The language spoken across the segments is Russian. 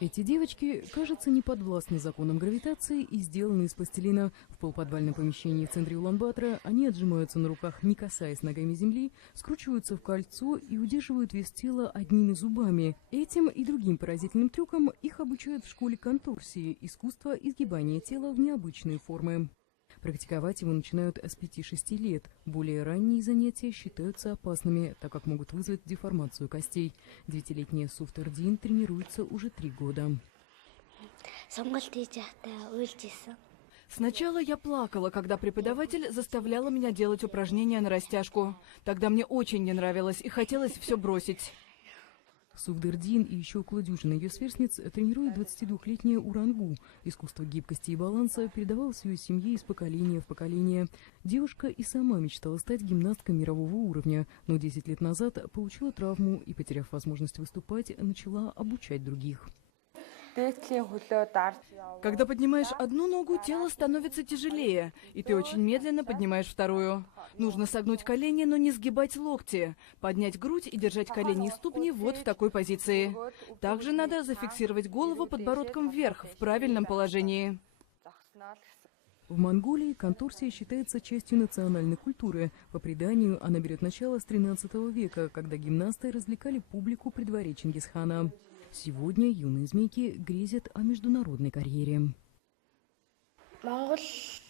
Эти девочки, кажется, не подвластны законам гравитации и сделаны из пластилина. В полуподвальном помещении в центре Улан-Батора они отжимаются на руках, не касаясь ногами земли, скручиваются в кольцо и удерживают вес тела одними зубами. Этим и другим поразительным трюкам их обучают в школе конторсии – искусство изгибания тела в необычные формы. Практиковать его начинают с 5-6 лет. Более ранние занятия считаются опасными, так как могут вызвать деформацию костей. 9-летняя Суфтердин тренируется уже 3 года. Сначала я плакала, когда преподаватель заставляла меня делать упражнения на растяжку. Тогда мне очень не нравилось и хотелось все бросить. Суфтердин и еще около дюжины ее сверстниц тренирует 22-летняя Урангу. Искусство гибкости и баланса передавалось ее семье из поколения в поколение. Девушка и сама мечтала стать гимнасткой мирового уровня, но 10 лет назад получила травму и, потеряв возможность выступать, начала обучать других. Когда поднимаешь одну ногу, тело становится тяжелее, и ты очень медленно поднимаешь вторую. Нужно согнуть колени, но не сгибать локти, поднять грудь и держать колени и ступни вот в такой позиции. Также надо зафиксировать голову подбородком вверх в правильном положении. В Монголии конторсия считается частью национальной культуры. По преданию, она берет начало с 13 века, когда гимнасты развлекали публику при дворе Чингисхана. Сегодня юные змейки грезят о международной карьере.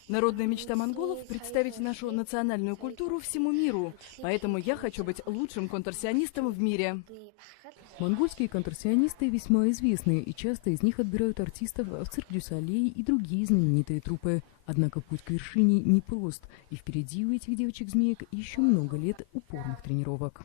Народная мечта монголов – представить нашу национальную культуру всему миру. Поэтому я хочу быть лучшим конторсионистом в мире. Монгольские конторсионисты весьма известны, и часто из них отбирают артистов в цирк дю Солей и другие знаменитые труппы. Однако путь к вершине непрост, и впереди у этих девочек-змеек еще много лет упорных тренировок.